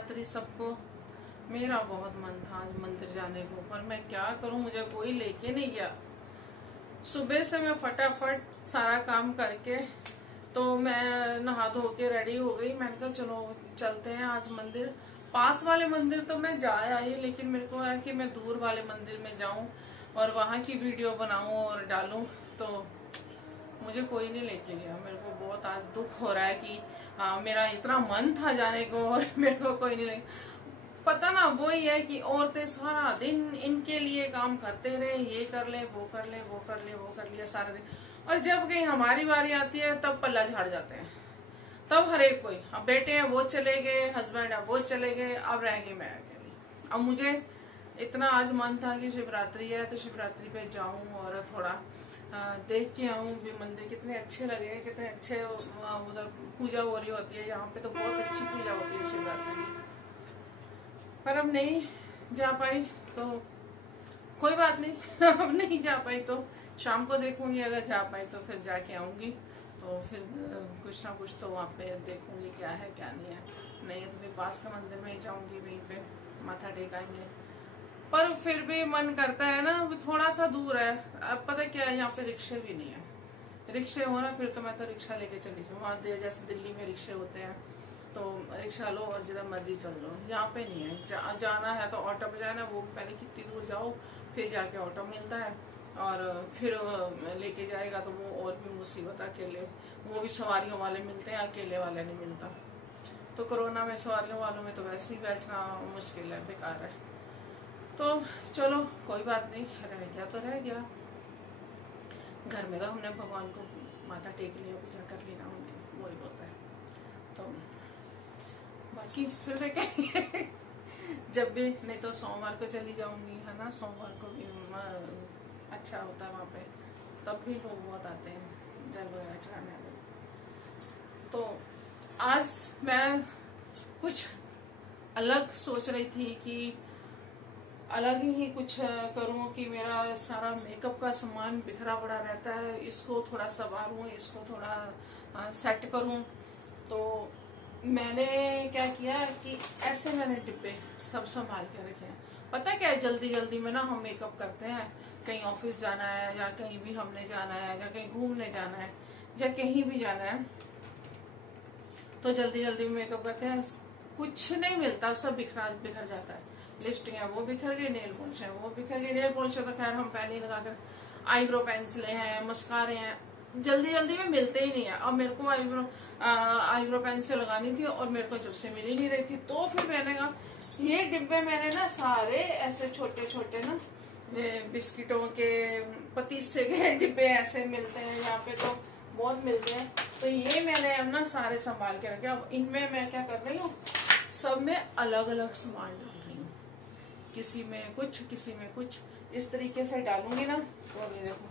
शिवरात्रि सबको। मेरा बहुत मन था आज मंदिर जाने को, पर मैं क्या करूं, मुझे कोई लेके नहीं गया। सुबह से मैं फटाफट सारा काम करके तो मैं नहा धो के रेडी हो गई। मैंने कहा चलो चलते हैं आज मंदिर। पास वाले मंदिर तो मैं जा आई, लेकिन मेरे को है कि मैं दूर वाले मंदिर में जाऊं और वहां की वीडियो बनाऊं और डालूं, तो मुझे कोई नहीं लेके गया। मेरे को बहुत आज दुख हो रहा है कि मेरा इतना मन था जाने को और मेरे को कोई नहीं ले। पता ना, वो ही है कि औरतें सारा दिन इनके लिए काम करते रहे, ये कर ले, वो कर ले, वो कर ले, वो कर लिया सारा दिन, और जब कहीं हमारी बारी आती है तब पल्ला झाड़ जाते हैं। तब हर एक कोई, अब बेटे हैं वो चले गए, हस्बैंड है वो चले गए, अब रह गई मैं अकेली। अब मुझे इतना आज मन था कि शिवरात्रि है तो शिवरात्रि पे जाऊं और थोड़ा देख के आऊं भी मंदिर कितने अच्छे लगे, कितने अच्छे उधर पूजा हो रही होती है। यहाँ पे तो बहुत अच्छी पूजा होती है शिवरात्रि की, पर अब नहीं जा पाई तो कोई बात नहीं। अब नहीं जा पाई तो शाम को देखूंगी, अगर जा पाई तो फिर जाके आऊंगी, तो फिर कुछ ना कुछ तो वहाँ पे देखूंगी क्या है क्या नहीं है। नहीं है तो फिर पास का मंदिर में ही जाऊंगी, वहीं पे माथा टेकाएंगे। पर फिर भी मन करता है ना, थोड़ा सा दूर है। अब पता क्या है, यहाँ पे रिक्शे भी नहीं है। रिक्शे हो ना, फिर तो मैं तो रिक्शा लेके चली जाऊँ। वहाँ जैसे दिल्ली में रिक्शे होते हैं तो रिक्शा लो और जिधर मर्जी चल लो। यहाँ पे नहीं है। जाना है तो ऑटो पे जाना, वो पहले कितनी दूर जाओ, फिर जाके ऑटो मिलता है और फिर लेके जाएगा तो वो और भी मुसीबत। अकेले वो भी सवारियों वाले मिलते हैं, अकेले वाले नहीं मिलता। तो कोरोना में सवारियों वालों में तो वैसे ही बैठना मुश्किल है, बेकार है। तो चलो कोई बात नहीं, रह गया तो रह गया। घर में तो हमने भगवान को माथा टेक लिया, पूजा कर ली ना उनकी, वही होता है। तो बाकी फिर देखेंगे जब भी, नहीं तो सोमवार को चली जाऊंगी, है ना। सोमवार को भी अच्छा होता है वहाँ पे, तब भी लोग बहुत आते हैं जल वगैरह चढ़ाने वाले। तो आज मैं कुछ अलग सोच रही थी कि अलग ही कुछ करूं, कि मेरा सारा मेकअप का सामान बिखरा पड़ा रहता है, इसको थोड़ा संवारूं, इसको थोड़ा सेट करूं। तो मैंने क्या किया कि ऐसे मैंने डिब्बे सब संभाल के रखे हैं। पता क्या है, जल्दी जल्दी में ना हम मेकअप करते हैं, कहीं ऑफिस जाना है या कहीं भी हमने जाना है या कहीं घूमने जाना है या कहीं भी जाना है, तो जल्दी जल्दी में मेकअप करते हैं। कुछ नहीं मिलता, सब बिखर जाता है। लिपस्टिक है वो बिखर गई, नेल पॉलिश है वो बिखर गई। नेल पॉलिश तो खैर हम पहले ही लगाकर, आईब्रो पेंसिल हैं, मस्कारे हैं, जल्दी जल्दी में मिलते ही नहीं है। अब मेरे को आईब्रो पेंसिल लगानी थी और मेरे को जब से मिल ही नहीं रही थी, तो फिर मैंने कहा ये डिब्बे मैंने ना सारे ऐसे छोटे छोटे ना, ये बिस्किटों के पतीसे के डिब्बे ऐसे मिलते हैं यहाँ पे, तो बहुत मिलते हैं। तो ये मैंने अब ना सारे संभाल के रखे। अब इनमें मैं क्या कर रही हूँ, सब में अलग अलग सामान डाल रही हूँ, किसी में कुछ किसी में कुछ, इस तरीके से डालूंगी ना तो ये देखो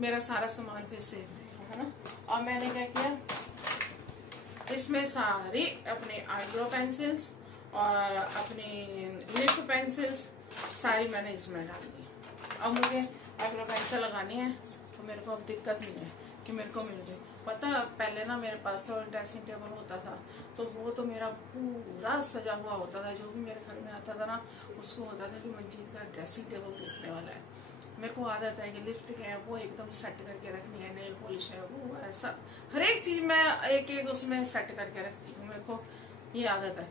मेरा सारा सामान फिर सेफ रहेगा, है ना। और मैंने क्या किया, इसमें सारी अपने आईब्रो पेंसिल्स और अपनी लिप पेंसिल्स सारी मैंने इसमें डाल दी। अब मुझे आईब्रो पेंसिल लगानी है तो मेरे को अब दिक्कत नहीं है कि मेरे को मिल गई। पता पहले ना मेरे पास तो ड्रेसिंग टेबल होता था, तो वो तो मेरा पूरा सजा हुआ होता था। जो भी मेरे घर में आता था ना, उसको होता था कि मंजीत का ड्रेसिंग टेबल देखने वाला है। मेरे को आदत है कि लिपस्टिक है वो एकदम सेट करके रखनी है, नेल पॉलिश है वो, ऐसा हर एक चीज मैं एक एक उसमें सेट करके रखती हूँ, मेरे को ये आदत है।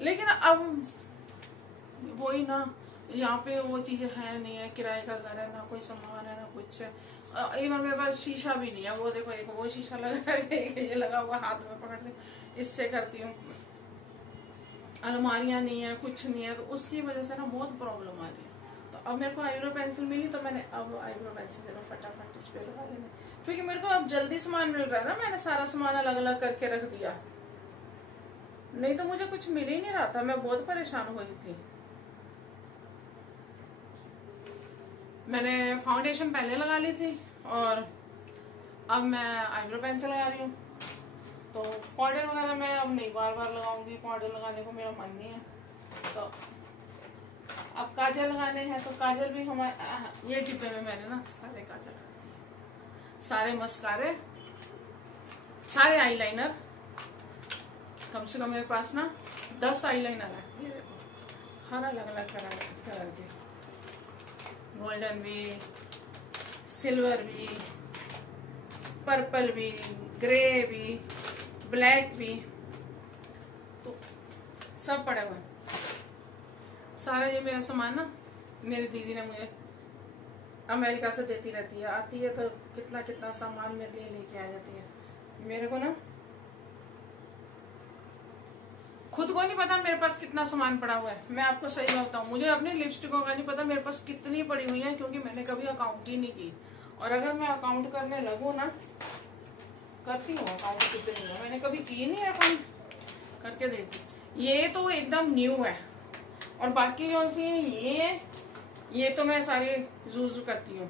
लेकिन अब वही ना, यहाँ पे वो चीजें है नहीं है, किराए का घर है ना, कोई सामान है ना कुछ है। इवन मेरे पास शीशा भी नहीं है। वो देखो एक वो शीशा लगा है, ये लगा हुआ, हाथ में पकड़ते इससे करती हूँ। अलमारियां नहीं है, कुछ नहीं है, तो उसकी वजह से ना बहुत प्रॉब्लम आ रही है। तो अब मेरे को आईब्रो पेंसिल मिली तो मैंने अब आईब्रो पेंसिल देखो फटाफट इस पे लगा लेना, क्योंकि मेरे को अब जल्दी सामान मिल रहा है ना। मैंने सारा सामान अलग अलग करके रख दिया, नहीं तो मुझे कुछ मिल ही नहीं रहा था, मैं बहुत परेशान हो रही थी। मैंने फाउंडेशन पहले लगा ली थी और अब मैं आईब्रो पेंसिल लगा रही हूँ। तो पाउडर वगैरह मैं अब नहीं बार बार लगाऊंगी, पाउडर लगाने को मेरा मन नहीं है। तो अब काजल लगाने हैं, तो काजल भी हमारे ये डिब्बे में मैंने ना सारे काजल लगा दिए, सारे मस्कारे, सारे आईलाइनर। कम से कम मेरे पास ना 10 आईलाइनर है, ये देखो हर अलग अलग कलर के, गोल्डन भी, सिल्वर भी, पर्पल भी, ग्रे भी, ब्लैक भी, तो सब पड़े हुए हैं। सारा ये मेरा सामान ना मेरी दीदी ने मुझे अमेरिका से देती रहती है, आती है तो कितना कितना सामान मेरे लिए लेके आ जाती है। मेरे को ना खुद को नहीं पता मेरे पास कितना सामान पड़ा हुआ है। मैं आपको सही बताऊं, मुझे अपनी लिपस्टिकों का नहीं पता मेरे पास कितनी पड़ी हुई है, क्योंकि मैंने कभी अकाउंट ही नहीं की। और अगर मैं अकाउंट करने लगूं ना, करती हूँ अकाउंट कितनी है, मैंने कभी की नहीं अकाउंट करके देखी। ये तो एकदम न्यू है, और बाकी जो सी ये तो मैं सारी यूज करती हूँ।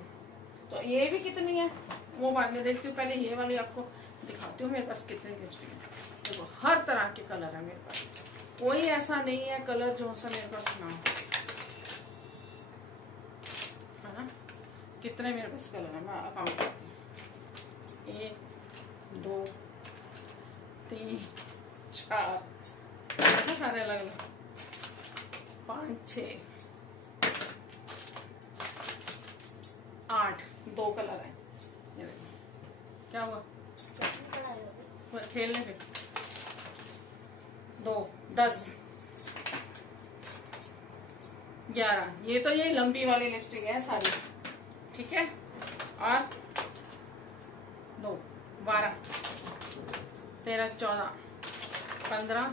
तो ये भी कितनी है वो बाद में देखती हूँ, पहले ये वाली आपको दिखाती हूँ मेरे पास कितनी लिपस्टिक है। देखो हर तरह के कलर है मेरे पास, कोई ऐसा नहीं है कलर जो सा मेरे पास ना हो, है ना। कितने मेरे पास कलर है मैं अकाउंट करती हूँ, 1 2 3 4, बहुत सारे अलग अलग, 5 6 8, 2 कलर है। ये देखो क्या हुआ, खेलने पे 2 10 11, ये तो ये लंबी वाली लिपस्टिक है सारी, ठीक है। और 2 12 13 14 15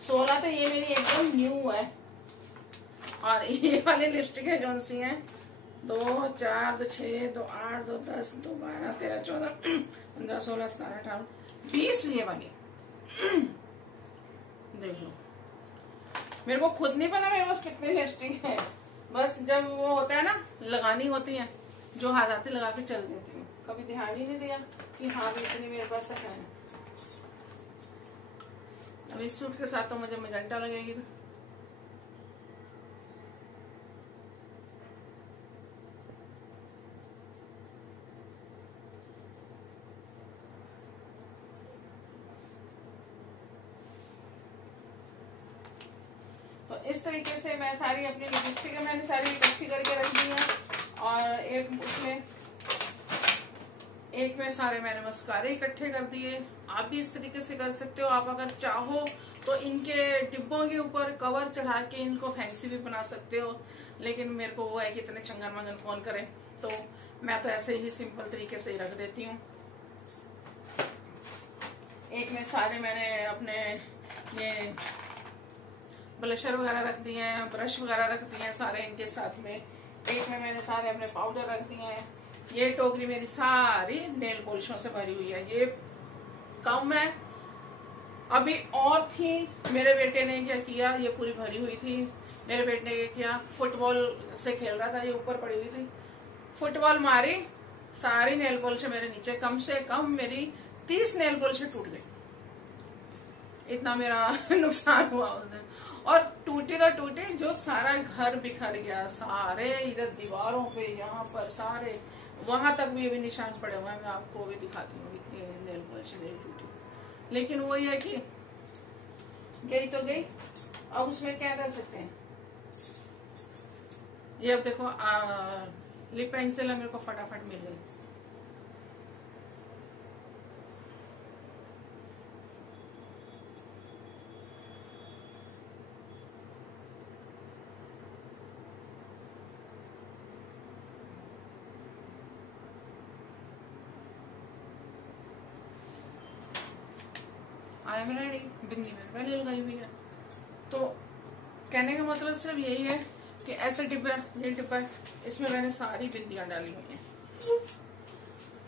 16 तो ये मेरी एकदम न्यू है। और ये वाली लिपस्टिक है जो सी है 2 4 2 6 2 8 2 10 2 12 13 14 15 16 17 18 20 ये वाली देख लो। मेरे को खुद नहीं पता मेरे पास कितनी लिपस्टिक है, बस जब वो होता है ना लगानी होती है, जो हाथ आते लगा के चल देती हूँ। कभी ध्यान ही नहीं दिया कि हाँ भी इतनी मेरे पास है। अब इस सूट के साथ तो मुझे मजेंटा लगेगी। तो इस तरीके से मैं सारी अपनी लिपस्टिक मैंने सारी इकट्ठी करके रख दी है। और एक में सारे मैंने मस्कारे इकट्ठे कर दिए। आप भी इस तरीके से कर सकते हो। आप अगर चाहो तो इनके डिब्बों के ऊपर कवर चढ़ा के इनको फैंसी भी बना सकते हो, लेकिन मेरे को वो है कि इतने चंगन मंगन कौन करे, तो मैं तो ऐसे ही सिंपल तरीके से ही रख देती हूँ। एक में सारे मैंने अपने ये ब्लशर वगैरह रख दिए हैं, ब्रश वगैरह रख दिए हैं सारे इनके साथ में। एक में मैंने सारे अपने पाउडर रख दिए हैं। ये टोकरी मेरी सारी नेल पॉलिशों से भरी हुई है। ये कम है, अभी और थी। मेरे बेटे ने क्या किया, ये पूरी भरी हुई थी। मेरे बेटे ने क्या किया, फुटबॉल से खेल रहा था, ये ऊपर पड़ी हुई थी, फुटबॉल मारी, सारी नेल पॉलिश मेरे नीचे, कम से कम मेरी 30 नेल पॉलिश टूट गई। इतना मेरा नुकसान हुआ उस दिन। और टूटी तो टूटी, जो सारा घर बिखर गया, सारे इधर दीवारों पे, यहाँ पर सारे, वहां तक भी अभी निशान पड़े हुए हैं। मैं आपको भी दिखाती हूँ इतनी नेल पॉलिश नहीं टूटी, लेकिन वही है कि गई तो गई, अब उसमें क्या कर सकते हैं। ये अब देखो लिप पेंसिल मेरे को फटाफट मिल गई। आई एम रेडी, बिंदी मैंने पहले लगाई हुई है। तो कहने का मतलब सिर्फ यही है कि ऐसे डिब्बा, ये डिब्बा, इसमें मैंने सारी बिंदियां डाली हुई हैं।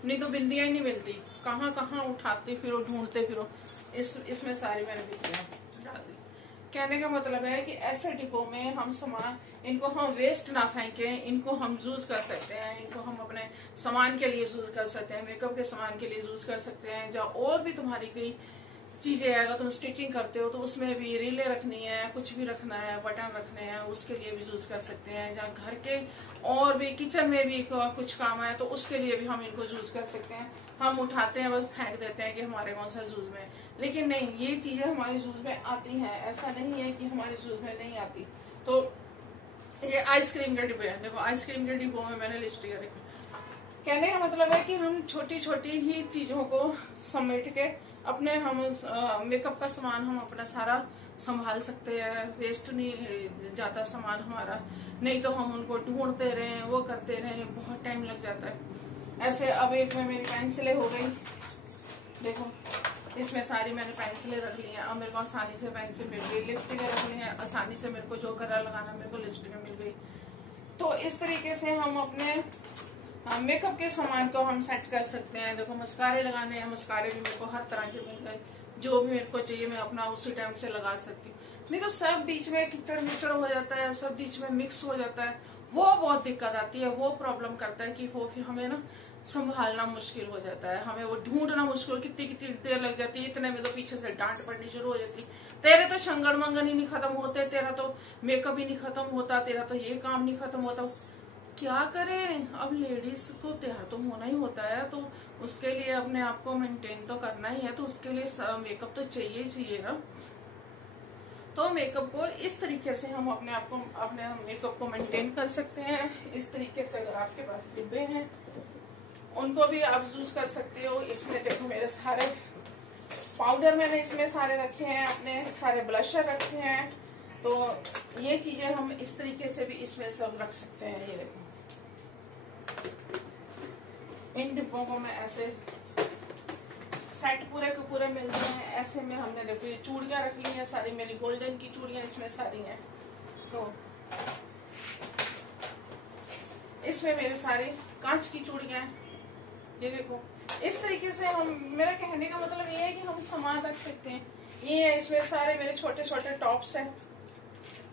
नहीं तो बिंदियां ही नहीं मिलती, कहाँ कहाँ उठाते फिरो, ढूंढते फिरो। इसमें सारी मैंने बिंदियां डाल दी। कहने का मतलब है कि ऐसे डिब्बों में हम सामान, इनको हम वेस्ट ना फेंके, इनको हम यूज कर सकते हैं। इनको हम अपने सामान के लिए यूज कर सकते हैं, मेकअप के सामान के लिए यूज कर सकते हैं। या और भी तुम्हारी कोई चीजें, अगर तुम स्टिचिंग करते हो तो उसमें भी रीलें रखनी है, कुछ भी रखना है, बटन रखने हैं, उसके लिए भी यूज कर सकते हैं। या घर के और भी किचन में भी कुछ काम है तो उसके लिए भी हम इनको यूज कर सकते हैं। हम उठाते हैं बस फेंक देते हैं कि हमारे कौन सा जूस में, लेकिन नहीं, ये चीजें हमारे जूस में आती हैं, ऐसा नहीं है कि हमारे जूस में नहीं आती। तो ये आइसक्रीम के डिब्बे हैं, देखो आइसक्रीम के डिब्बों में मैंने लिपस्टिक रखी। कहने का मतलब है कि हम छोटी छोटी ही चीजों को समेट के अपने हम मेकअप का सामान हम अपना सारा संभाल सकते हैं, वेस्ट नहीं जाता सामान हमारा। नहीं तो हम उनको ढूंढते रहे, वो करते रहे, बहुत टाइम लग जाता है। ऐसे अब एक में मेरी पेंसिलें हो गई, देखो इसमें सारी मैंने पेंसिलें रख ली हैं। अब मेरे को आसानी से पेंसिल मिल गई, लिपस्टिक रख ली है आसानी से, मेरे को जो कलर लगाना मेरे को लिपस्टिक मिल गई। तो इस तरीके से हम अपने मेकअप के सामान को हम सेट कर सकते हैं। देखो मस्कारे लगाने हैं, मस्कारे भी मेरे को हर तरह के मिल गए, जो भी मेरे को चाहिए मैं अपना उसी टाइम से लगा सकती हूँ। नहीं तो सब बीच में किचड़ मिचड़ हो जाता है, सब बीच में मिक्स हो जाता है, वो बहुत दिक्कत आती है, वो प्रॉब्लम करता है कि वो फिर हमें ना संभालना मुश्किल हो जाता है, हमें वो ढूंढना मुश्किल, कितनी कितनी देर लग जाती है। इतने में तो पीछे से डांट पड़नी शुरू हो जाती, तेरे तो शंगन मंगन ही नहीं खत्म होते, तेरा तो मेकअप ही नहीं खत्म होता, तेरा तो ये काम नहीं खत्म होता। क्या करें, अब लेडीज को तैयार तो होना ही होता है, तो उसके लिए अपने आप को मेंटेन तो करना ही है, तो उसके लिए मेकअप तो चाहिए ही चाहिए ना। तो मेकअप को इस तरीके से हम अपने आप को, अपने मेकअप को मेंटेन कर सकते हैं। इस तरीके से अगर आपके पास डिब्बे हैं उनको भी आप यूज कर सकते हो। इसमें देखो मेरे सारे पाउडर मैंने इसमें सारे रखे हैं, अपने सारे ब्लशर रखे हैं, तो ये चीजें हम इस तरीके से भी इसमें सब रख सकते हैं। ये देखो इन डिब्बों को मैं ऐसे सेट पूरे के पूरे मिलते हैं, ऐसे में हमने देखो ये चूड़ियां रख ली हैं सारी, मेरी गोल्डन की चूड़ियां इसमें सारी हैं। तो इसमें मेरे सारे कांच की चूड़ियां हैं, ये देखो इस तरीके से हम, मेरा कहने का मतलब ये है कि हम सामान रख सकते हैं। ये है इसमें सारे मेरे छोटे छोटे टॉप्स हैं,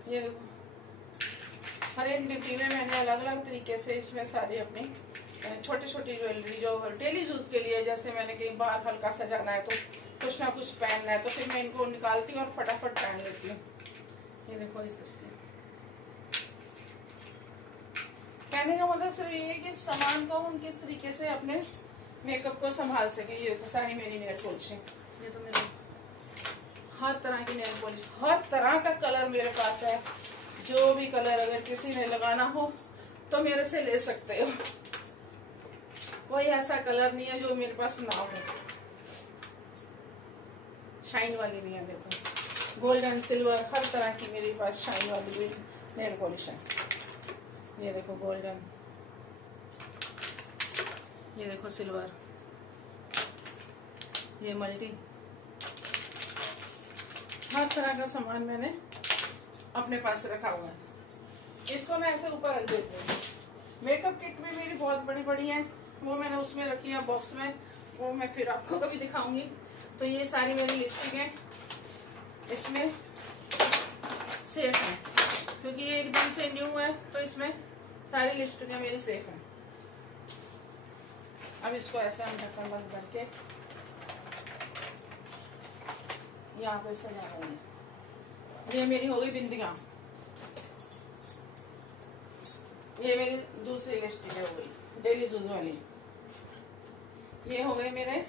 ये देखो हर एक डिब्बी में मैंने अलग अलग तरीके से इसमें सारी अपनी छोटी छोटी ज्वेलरी जो डेली यूज के लिए, जैसे मैंने कहीं बाहर हल्का सा जाना है तो कुछ ना कुछ पहनना है, तो फिर मैं इनको निकालती हूँ और फटाफट पहन लेती हूँ। ये देखो इस तरीके, कहने का मतलब सिर्फ ये है कि सामान को हम किस तरीके से अपने मेकअप को संभाल सके। ये सारी मेरी नेल पॉलिश है, ये तो मेरी हर तरह की नेल पॉलिश, हर तरह का कलर मेरे पास है। जो भी कलर अगर किसी ने लगाना हो तो मेरे से ले सकते हो, कोई ऐसा कलर नहीं है जो मेरे पास ना हो। शाइन वाली भी है, देखो गोल्डन सिल्वर हर तरह की मेरे पास शाइन वाली भी नेल पॉलिश है। ये देखो गोल्डन, ये देखो सिल्वर, ये मल्टी, हर तरह का सामान मैंने अपने पास रखा हुआ है। इसको मैं ऐसे ऊपर रख देती हूँ। मेकअप किट भी मेरी बहुत बड़ी बड़ी है, वो मैंने उसमें रखी है बॉक्स में, वो मैं फिर आपको कभी दिखाऊंगी। तो ये सारी मेरी लिपस्टिक है, इसमें सेफ है क्योंकि ये एकदम से न्यू है, तो इसमें सारी लिपस्टिक मेरी सेफ है। अब इसको ऐसे हम ढक्कन बंद करके यहाँ पे सजा देंगे। ये मेरी हो गई बिंदियां, ये मेरी दूसरी लिपस्टिक हो गई डेली यूज वाली, ये हो गए मेरे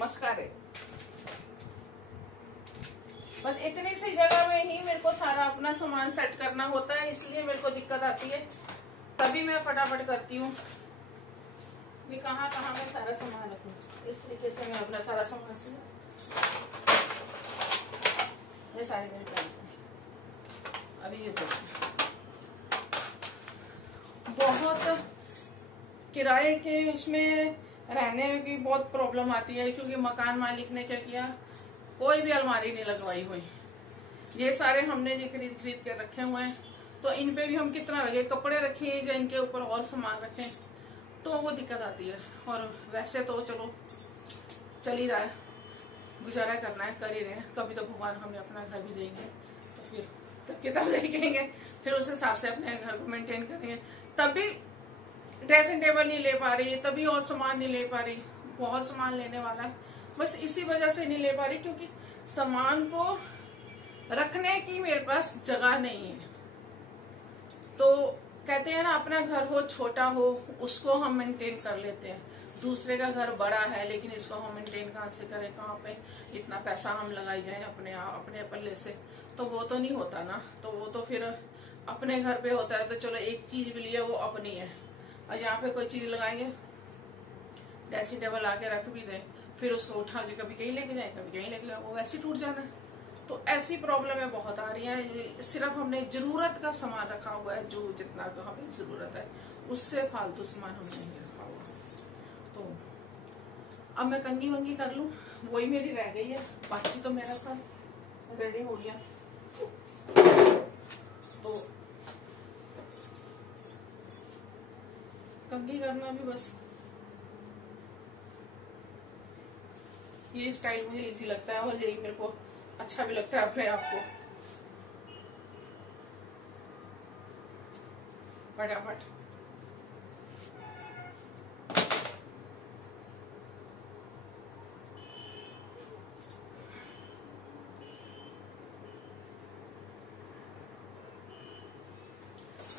मस्कारे। बस इतनी सी जगह में ही मेरे को सारा अपना सामान सेट करना होता है, इसलिए मेरे को दिक्कत आती है, तभी मैं फटाफट करती हूँ भी कहाँ कहाँ मैं सारा सामान रखूँ। इस तरीके से मैं अपना सारा सामान से, ये सारी मेरी पेंसिल अभी ये बहुत किराए के उसमें रहने की बहुत प्रॉब्लम आती है, क्योंकि मकान मालिक ने क्या किया, कोई भी अलमारी नहीं लगवाई हुई। ये सारे हमने ये खरीद खरीद के रखे हुए हैं, तो इन पे भी हम कितना रखे, कपड़े रखे या इनके ऊपर और सामान रखें, तो वो दिक्कत आती है। और वैसे तो चलो चल ही रहा है, गुजारा करना है, कर ही रहे हैं, कभी तो भगवान हमें अपना घर भी देंगे, तो फिर तब किताब देखेंगे, फिर उस हिसाब से अपने घर को मेंटेन करेंगे। तब भी ड्रेसिंग टेबल नहीं ले पा रही, तभी और सामान नहीं ले पा रही, बहुत सामान लेने वाला है, बस इसी वजह से नहीं ले पा रही क्योंकि सामान को रखने की मेरे पास जगह नहीं है। तो कहते हैं ना, अपना घर हो छोटा हो उसको हम मेंटेन कर लेते हैं, दूसरे का घर बड़ा है, लेकिन इसको हम मेंटेन कहाँ से करें, कहाँ पे इतना पैसा हम लगाई जाए अपने पल्ले से, तो वो तो नहीं होता ना। तो वो तो फिर अपने घर पे होता है तो चलो एक चीज भी लिया वो अपनी है, और यहाँ पे कोई चीज लगाएंगे ड्रेसिंग टेबल आके रख भी दे, फिर उसको उठा के कभी कहीं लेके जाए कभी कहीं लेके जाए, वो वैसे टूट जाना है। तो ऐसी प्रॉब्लमें बहुत आ रही हैं। सिर्फ हमने जरूरत का सामान रखा हुआ है, जो जितना हमें जरूरत है, उससे फालतू सामान हमने नहीं रखा हुआ। तो अब मैं कंघी वंगी कर लूं, वही मेरी रह गई है, बाकी तो मेरा सब रेडी हो गया। तो कंघी करना भी बस ये स्टाइल मुझे इजी लगता है, और यही मेरे को अच्छा भी लगता है अपने आप को। फटाफट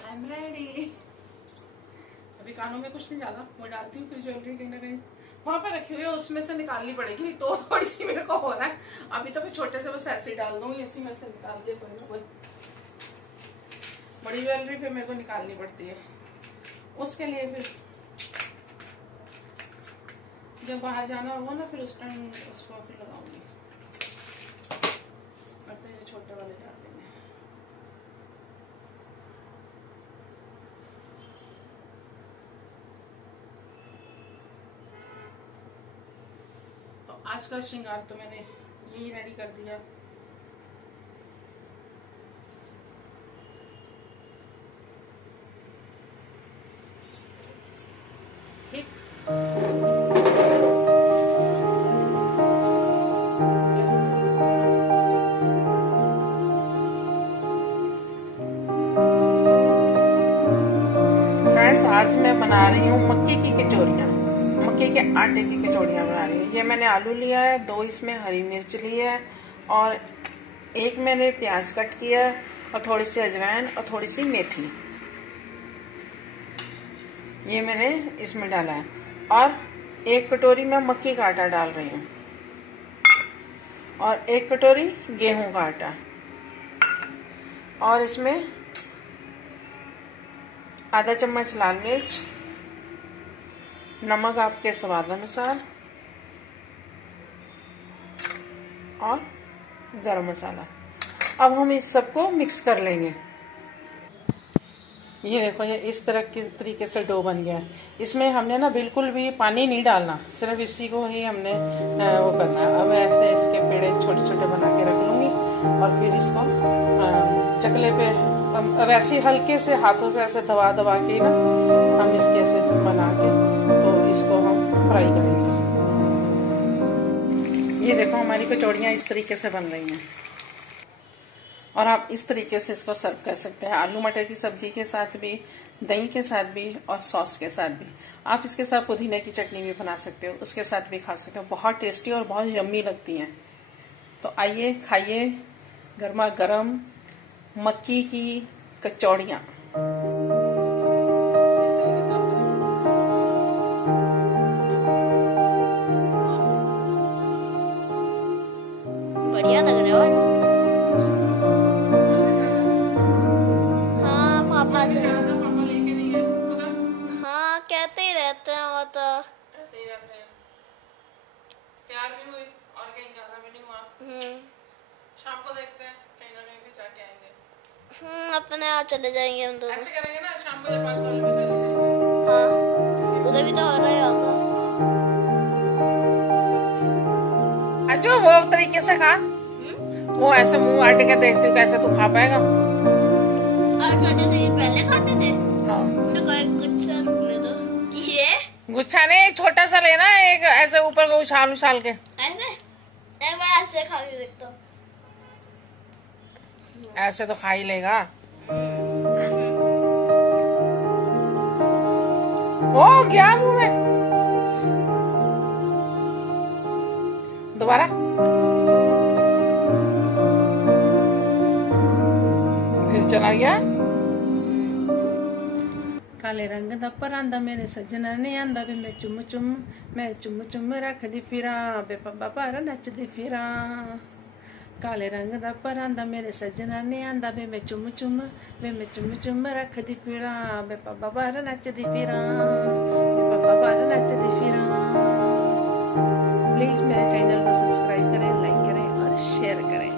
आई एम रेडी। अभी कानों में कुछ नहीं डाला, वो डालती हूँ फिर ज्वेलरी कहीं ना कहीं वहां पर रखी हुई है, उसमें से निकालनी पड़ेगी, तो थोड़ी सी मेरे को हो रहा है। अभी तो मैं छोटे से बस ऐसे ही डाल दूंगी, इसी में से निकाल के कोई ना कोई। बड़ी ज्वेलरी फिर मेरे को निकालनी पड़ती है, उसके लिए फिर जब बाहर जाना होगा ना, फिर उस टाइम उसको फिर लगाऊंगी। तो ये छोटे वाले डाल देंगे। आज का श्रृंगार तो मैंने यही रेडी कर दिया। ठीक, फ्रेंड्स आज मैं बना रही हूँ मक्के की कचौरियाँ, मक्के के आटे की कचौड़ियाँ बना रही हूँ। ये मैंने आलू लिया है, 2 इसमें हरी मिर्च ली है, और 1 मैंने प्याज कट किया, और थोड़ी सी अजवाइन और थोड़ी सी मेथी, ये मैंने इसमें डाला है। और 1 कटोरी मैं मक्की का आटा डाल रही हूँ, और 1 कटोरी गेहूं का आटा, और इसमें आधा चम्मच लाल मिर्च, नमक आपके स्वाद अनुसार, और गरम मसाला। अब हम इस सबको मिक्स कर लेंगे। ये देखो, ये इस तरह के तरीके से डो बन गया है। इसमें हमने ना बिल्कुल भी पानी नहीं डालना, सिर्फ इसी को ही हमने वो करना है। अब ऐसे इसके पेड़े छोटे छोटे बना के रख लूंगी, और फिर इसको चकले पे वैसे हल्के से हाथों से ऐसे दबा दबा के ना हम इसके ऐसे बना के तो इसको हम फ्राई करेंगे। ये देखो हमारी कचौड़ियाँ इस तरीके से बन रही हैं, और आप इस तरीके से इसको सर्व कर सकते हैं, आलू मटर की सब्जी के साथ भी, दही के साथ भी, और सॉस के साथ भी। आप इसके साथ पुदीने की चटनी भी बना सकते हो, उसके साथ भी खा सकते हो। बहुत टेस्टी और बहुत यम्मी लगती हैं। तो आइए खाइए गर्मा गर्म मक्की की कचौड़ियाँ। बढ़िया लग रहा है। हाँ पापा जो लेके नहीं है, हाँ कहते ही रहते हैं, वो तो रहते ही रहते हैं। तैयार भी हुई और कहीं जाना भी नहीं हुआ। शाम को देखते हैं, कहीं ना कहीं पे जाके आएंगे। अपने यहाँ चले जाएंगे हम दोनों। ऐसे करेंगे ना, शाम को जब पास वाले में चले जाएंगे। हाँ उधर भी तो हो रहा होगा। जो वो तरीके से खा, वो ऐसे मुंह आटे के देखती हूँ, कैसे तू खा पाएगा? जैसे ये पहले खाते थे। हाँ। मेरे को एक गुच्छा रुकने दो। ये गुच्छा नहीं, एक छोटा सा लेना, एक ऐसे ऊपर को उछाल उछाल के। ऐसे एक बार ऐसे खा के देखता हूँ। ऐसे तो खा ही लेगा। ओ गया मुंह में। दोबारा। फिर चला गया। काले रंग दा परांदा मेरे सजना ने आंदा वे मैं चुम चुम रखदी फिरा बे पब्बा पर नचदी फिरा काले रंग दा परांदा मेरे सजना ने आंदा वे मैं चुम चुम रखदी फिरा बे पब्बा पर नचदी फिरा बे पब्बा पर नचदी फिरा। प्लीज मेरे चैनल को सब्सक्राइब करें, लाइक करें और शेयर करें।